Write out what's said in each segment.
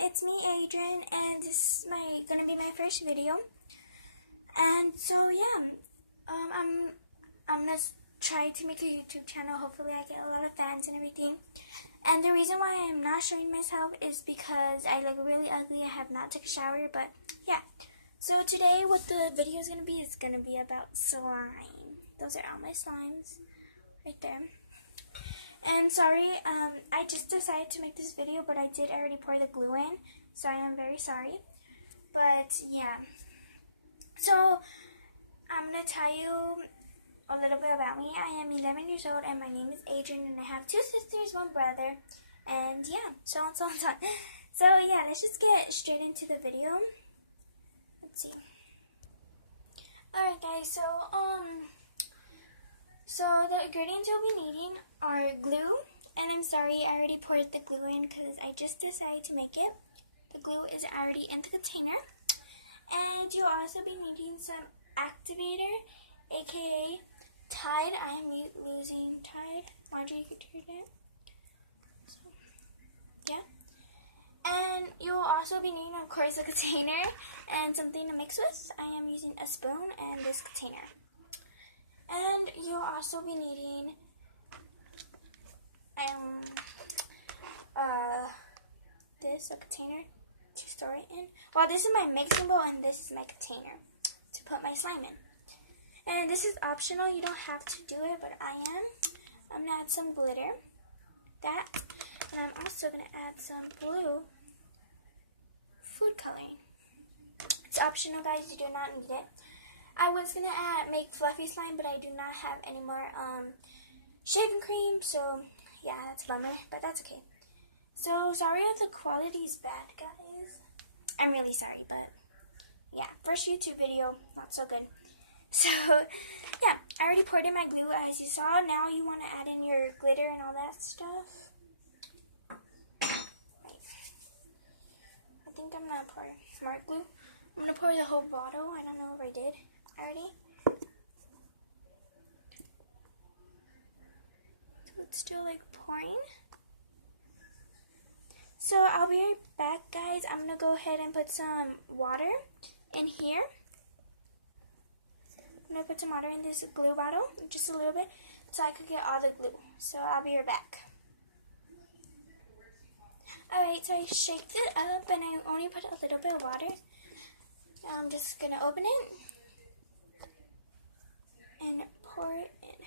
it's me, Adrian, and this is gonna be my first video. And so yeah, I'm gonna try to make a YouTube channel. Hopefully, I get a lot of fans and everything. And the reason why I'm not showing myself is because I look really ugly. I have not taken a shower, but yeah. So today, what the video is gonna be about slime. Those are all my slimes, right there. And sorry, I just decided to make this video, but I did already pour the glue in, so I am very sorry. But yeah, so I'm going to tell you a little bit about me. I am 11 years old, and my name is Adrian, and I have 2 sisters, 1 brother, and yeah, so on. So yeah, let's just get straight into the video. Let's see. Alright guys, so the ingredients you'll be needing are glue, and I'm sorry I already poured the glue in because I just decided to make it. The glue is already in the container. And you'll also be needing some activator, aka Tide. I am using Tide laundry detergent. So, yeah. And you'll also be needing, of course, a container and something to mix with. I am using a spoon and this container. And you'll also be needing a container to store it in. Well, this is my mixing bowl and this is my container to put my slime in. And this is optional. You don't have to do it, but I am. I'm going to add some glitter. And I'm also going to add some blue food coloring. It's optional, guys. You do not need it. I was going to make fluffy slime, but I do not have any more shaving cream, so yeah, that's a bummer, but that's okay. So sorry if the quality is bad, guys. I'm really sorry, but yeah, first YouTube video, not so good. So yeah, I already poured in my glue, as you saw. Now you want to add in your glitter and all that stuff. Right. I think I'm going to pour more glue. I'm going to pour the whole bottle. I don't know if I did already. So it's still like pouring. So I'll be right back, guys. I'm going to go ahead and put some water in here. I'm going to put some water in this glue bottle, just a little bit, so I could get all the glue. So I'll be right back. Alright, so I shaked it up and I only put a little bit of water. Now I'm just going to open it and pour it in.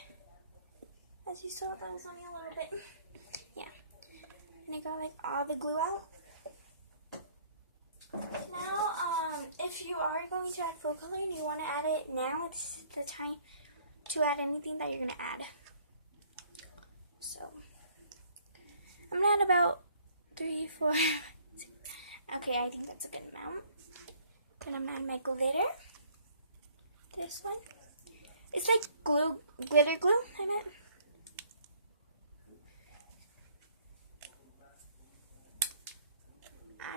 As you saw, that was only a little bit. Yeah. And I got like all the glue out. Now, if you are going to add food coloring, you want to add it now. This is the time to add anything that you're going to add. So, I'm going to add about 3, 4, 6. Okay, I think that's a good amount. Then I'm going to add my glitter. This one. It's like glue, glitter glue, I meant.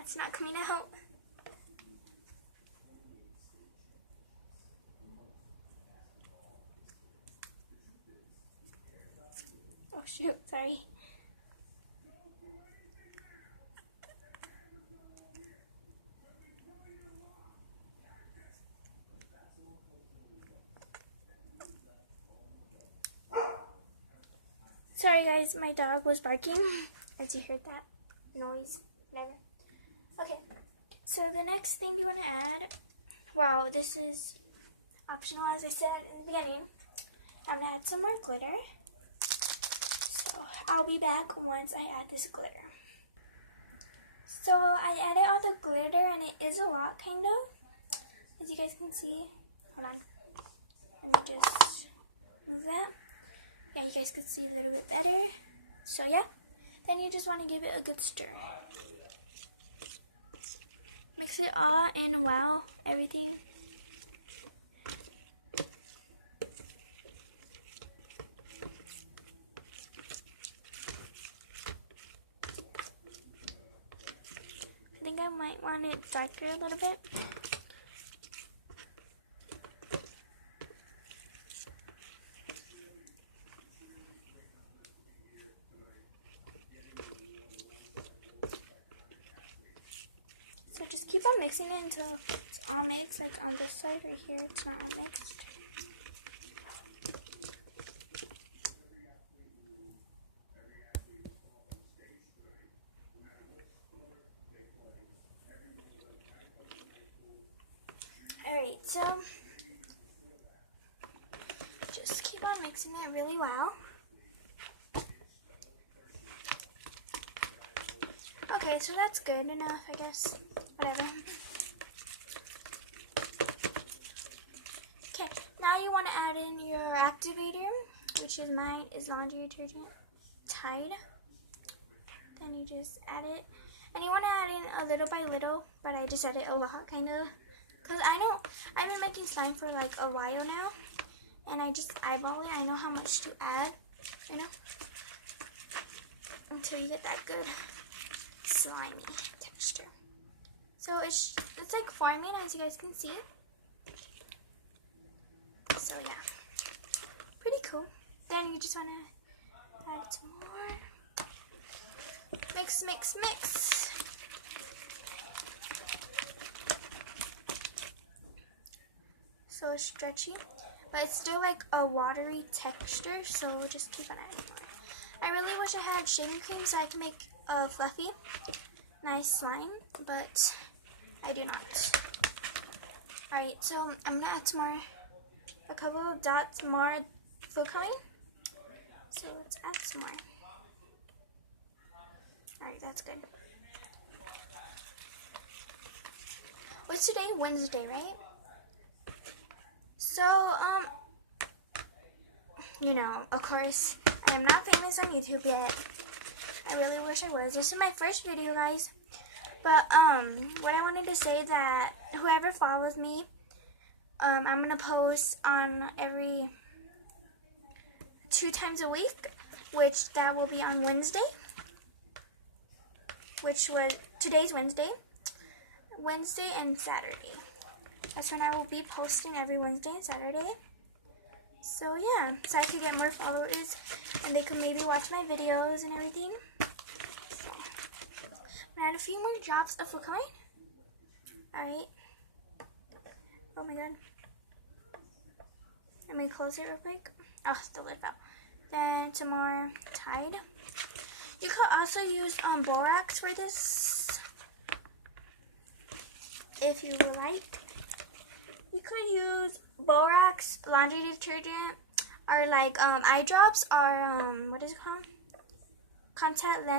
It's not coming out. Oh shoot, sorry. Sorry guys, my dog was barking, as you heard that noise, whatever. Okay, so the next thing you want to add, well, this is optional, as I said in the beginning. I'm going to add some more glitter. So I'll be back once I add this glitter. So I added all the glitter, and it is a lot, kind of, as you guys can see. Hold on. Let me just move that. Yeah, you guys can see a little bit better. So yeah, then you just want to give it a good stir. Mix it all in well, everything. I think I might want it darker a little bit. mixing it until it's all mixed. Like on this side right here, it's not all mixed. Alright, so just keep on mixing it really well. Okay, so that's good enough, I guess. Whatever. Okay, now you want to add in your activator, which is mine is laundry detergent Tide. Then you just add it, and you want to add in a little by little, but I just add it a lot, kind of, because I've been making slime for like a while now, and I just eyeball it. I know how much to add, you know, until you get that good slimy texture. So it's like forming, as you guys can see. So yeah, pretty cool. Then you just want to add some more. Mix, mix, mix. So it's stretchy, but it's still like a watery texture, so just keep on adding more. I really wish I had shaving cream so I can make a fluffy, nice slime, but I do not. Alright, so I'm going to add some more, a couple of dots more food coloring. So let's add some more. Alright, that's good. What's today? Wednesday, right? So, you know, of course, I am not famous on YouTube yet. I really wish I was. This is my first video, guys. But, what I wanted to say that whoever follows me, I'm going to post on every 2 times a week, which that will be on Wednesday, which was, today's Wednesday and Saturday. That's when I will be posting every Wednesday and Saturday. So yeah, so I could get more followers and they could maybe watch my videos and everything. So, I'm gonna add a few more drops of food coloring. Alright. Oh my god. Let me close it real quick. Oh, the lid fell. Then some more Tide. You could also use borax for this, if you would like. You could use borax, laundry detergent, or like eye drops, or what is it called? Contact lens.